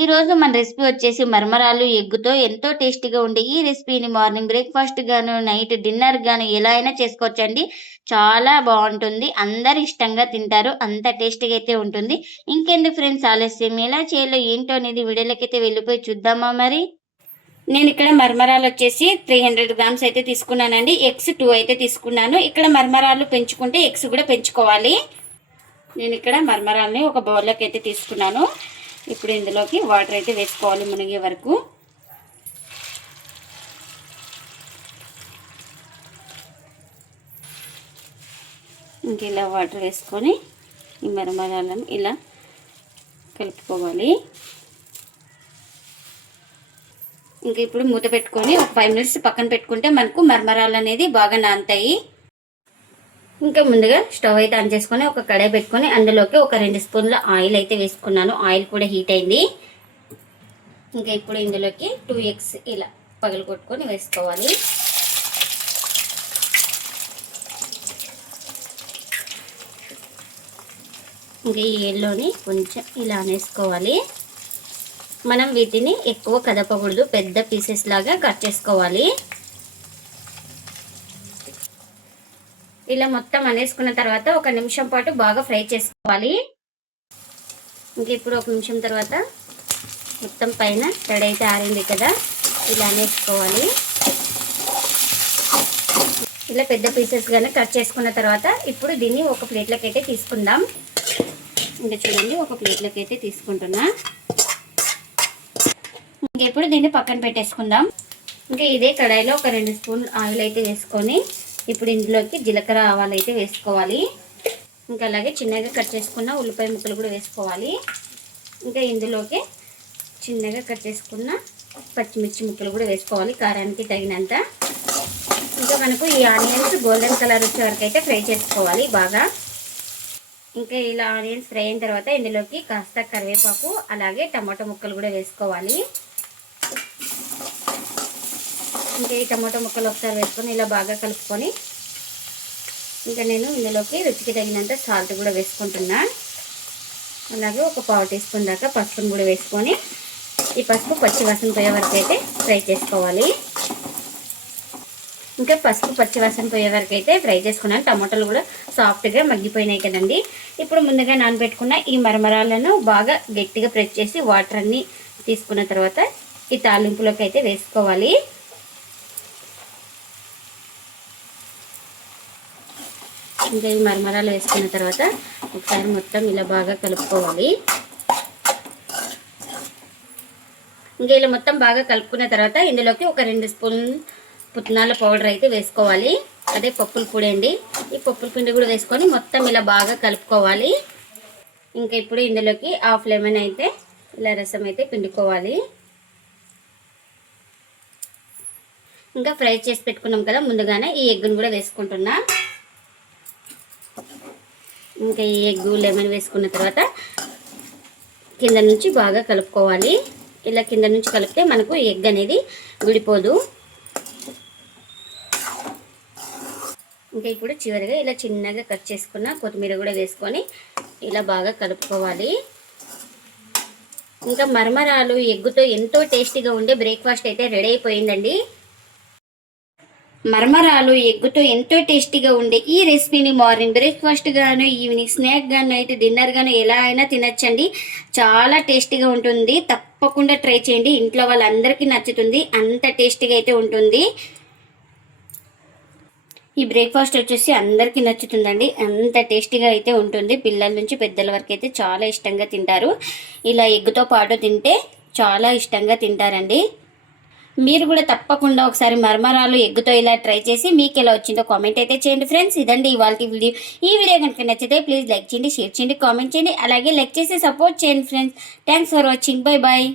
ఈరోజు మన రెసిపీ వచ్చేసి మరమరాలు ఎగ్గుతో ఎంతో టేస్టీగా ఉండే ఈ రెసిపీని మార్నింగ్ బ్రేక్ఫాస్ట్ గాను నైట్ డిన్నర్ గాను ఎలా అయినా చేసుకోవచ్చండి. చాలా బాగుంటుంది, అందరు ఇష్టంగా తింటారు, అంత టేస్టీగా అయితే ఉంటుంది. ఇంకెందుకు ఫ్రెండ్స్ ఆలస్యం, ఎలా చేయాలో ఏంటో అనేది వీడియోలకైతే వెళ్ళిపోయి చూద్దామా. మరి నేను ఇక్కడ మరమరాలు వచ్చేసి 300 గ్రామ్స్ అయితే తీసుకున్నానండి. ఎగ్స్ 2 అయితే తీసుకున్నాను. ఇక్కడ మరమరాలు పెంచుకుంటే ఎగ్స్ కూడా పెంచుకోవాలి. నేను ఇక్కడ మరమరాలని ఒక బౌల్లోకి అయితే తీసుకున్నాను. ఇప్పుడు ఇందులోకి వాటర్ అయితే వేసుకోవాలి మునిగే వరకు. ఇంక ఇలా వాటర్ వేసుకొని ఈ మరమరాలను ఇలా కలుపుకోవాలి. ఇంకా ఇప్పుడు మూత పెట్టుకొని ఒక 5 మినిట్స్ పక్కన పెట్టుకుంటే మనకు మరమరాలు అనేది బాగా నానుతాయి. ఇంకా ముందుగా స్టవ్ అయితే ఆన్ చేసుకొని ఒక కడాయి పెట్టుకొని అందులోకి ఒక 2 స్పూన్ల ఆయిల్ అయితే వేసుకున్నాను. ఆయిల్ కూడా హీట్ అయింది. ఇంకా ఇప్పుడు ఇందులోకి 2 ఎగ్స్ ఇలా పగలగొట్టుకొని వేసుకోవాలి. ఇంకా ఈ ఎల్లోని కొంచెం ఇలా వేసుకోవాలి. మనం వీటిని ఎక్కువ కదపకూడదు, పెద్ద పీసెస్ లాగా కట్ చేసుకోవాలి. ఇలా మొత్తం అనేసుకున్న తర్వాత ఒక నిమిషం పాటు బాగా ఫ్రై చేసుకోవాలి. ఇంక ఇప్పుడు ఒక నిమిషం తర్వాత మొత్తం పైన రెడీ అయితే ఆరింది కదా, ఇలా అనేసుకోవాలి. ఇలా పెద్ద పీసెస్గానే కట్ చేసుకున్న తర్వాత ఇప్పుడు దీన్ని ఒక ప్లేట్లోకి అయితే తీసుకుందాం. ఇంకా చూడండి, ఒక ప్లేట్లోకి అయితే తీసుకుంటున్నా. ఇంకా ఇప్పుడు దీన్ని పక్కన పెట్టేసుకుందాం. ఇంకా ఇదే కడాయిలో ఒక 2 స్పూన్లు ఆయిల్ అయితే వేసుకొని ఇప్పుడు ఇందులోకి జీలకర్ర ఆవాలు అయితే వేసుకోవాలి. ఇంకా అలాగే చిన్నగా కట్ చేసుకున్న ఉల్లిపాయ ముక్కలు కూడా వేసుకోవాలి. ఇంకా ఇందులోకి చిన్నగా కట్ చేసుకున్న పచ్చిమిర్చి ముక్కలు కూడా వేసుకోవాలి, కారానికి తగినంత. ఇంకా మనకు ఈ ఆనియన్స్ గోల్డెన్ కలర్ వచ్చే వరకు అయితే ఫ్రై చేసుకోవాలి బాగా. ఇంకా ఇలా ఆనియన్స్ ఫ్రై అయిన తర్వాత ఇందులోకి కాస్త కరివేపాకు అలాగే టమాటో ముక్కలు కూడా వేసుకోవాలి. ఇంకా ఈ టమాటో ముక్కలు ఒకసారి వేసుకొని ఇలా బాగా కలుపుకొని ఇంకా నేను ఇందులోకి రుచికి తగినంత సాల్ట్ కూడా వేసుకుంటున్నా. అలాగే ఒక 1/4 టీ స్పూన్ దాకా పసుపును కూడా వేసుకొని ఈ పసుపు పచ్చి వాసన పోయే వరకు అయితే ఫ్రై చేసుకోవాలి. ఇంకా పసుపు పచ్చి వాసన పోయే వరకు అయితే ఫ్రై చేసుకున్నాను. టమాటాలు కూడా సాఫ్ట్గా మగ్గిపోయినాయి కదండి. ఇప్పుడు ముందుగా నానబెట్టుకున్న ఈ మరమరాలను బాగా గట్టిగా ప్రెస్ చేసి వాటర్ అన్నీ తీసుకున్న తర్వాత ఈ తాలింపులోకి అయితే వేసుకోవాలి. ఇంకా ఈ మరమరాలు వేసుకున్న తర్వాత ఒకసారి మొత్తం ఇలా బాగా కలుపుకోవాలి. ఇంకా ఇలా మొత్తం బాగా కలుపుకున్న తర్వాత ఇందులోకి ఒక 2 స్పూన్లు పుట్నాల పౌడర్ అయితే వేసుకోవాలి. అదే పప్పుల పొడి అండి. ఈ పప్పుల పిండి కూడా వేసుకొని మొత్తం ఇలా బాగా కలుపుకోవాలి. ఇంకా ఇప్పుడు ఇందులోకి 1/2 లెమన్ అయితే ఇలా రసం అయితే పిండుకోవాలి. ఇంకా ఫ్రై చేసి పెట్టుకున్నాం కదా ముందుగానే, ఈ ఎగ్గును కూడా వేసుకుంటున్నా. ఇంకా ఈ ఎగ్ లెమన్ వేసుకున్న తర్వాత కింద నుంచి బాగా కలుపుకోవాలి. ఇలా కింద నుంచి కలిపితే మనకు ఎగ్ అనేది విడిపోదు. ఇంకా ఇప్పుడు చివరిగా ఇలా చిన్నగా కట్ చేసుకున్న కొత్తిమీర కూడా వేసుకొని ఇలా బాగా కలుపుకోవాలి. ఇంకా మరమరాలు ఎగ్గుతో ఎంతో టేస్టీగా ఉండే బ్రేక్ఫాస్ట్ అయితే రెడీ అయిపోయిందండి. మరమరాలు ఎగ్గుతో ఎంతో టేస్టీగా ఉండే ఈ రెసిపీని మార్నింగ్ బ్రేక్ఫాస్ట్ గాను ఈవినింగ్ స్నాక్ గాను నైట్ డిన్నర్ గాను ఎలా అయినా తినచ్చండి. చాలా టేస్టీగా ఉంటుంది, తప్పకుండా ట్రై చేయండి. ఇంట్లో వాళ్ళందరికీ నచ్చుతుంది, అంత టేస్టీగా అయితే ఉంటుంది. ఈ బ్రేక్ఫాస్ట్ వచ్చేసి అందరికీ నచ్చుతుందండి, అంత టేస్టీగా అయితే ఉంటుంది. పిల్లల నుంచి పెద్దల వరకు అయితే చాలా ఇష్టంగా తింటారు. ఇలా ఎగ్గుతో పాటు తింటే చాలా ఇష్టంగా తింటారండి. మీరు కూడా తప్పకుండా ఒకసారి మరమరాలు ఎగ్గుతో ఇలా ట్రై చేసి మీకు ఎలా వచ్చిందో కామెంట్ అయితే చేయండి ఫ్రెండ్స్. ఇదండి ఇవాళ వీడియో. ఈ వీడియో కనుక నచ్చితే ప్లీజ్ లైక్ చేయండి, షేర్ చేయండి, కామెంట్ చేయండి, అలాగే లైక్ చేసి సపోర్ట్ చేయండి friends. Thanks for watching. Bye bye.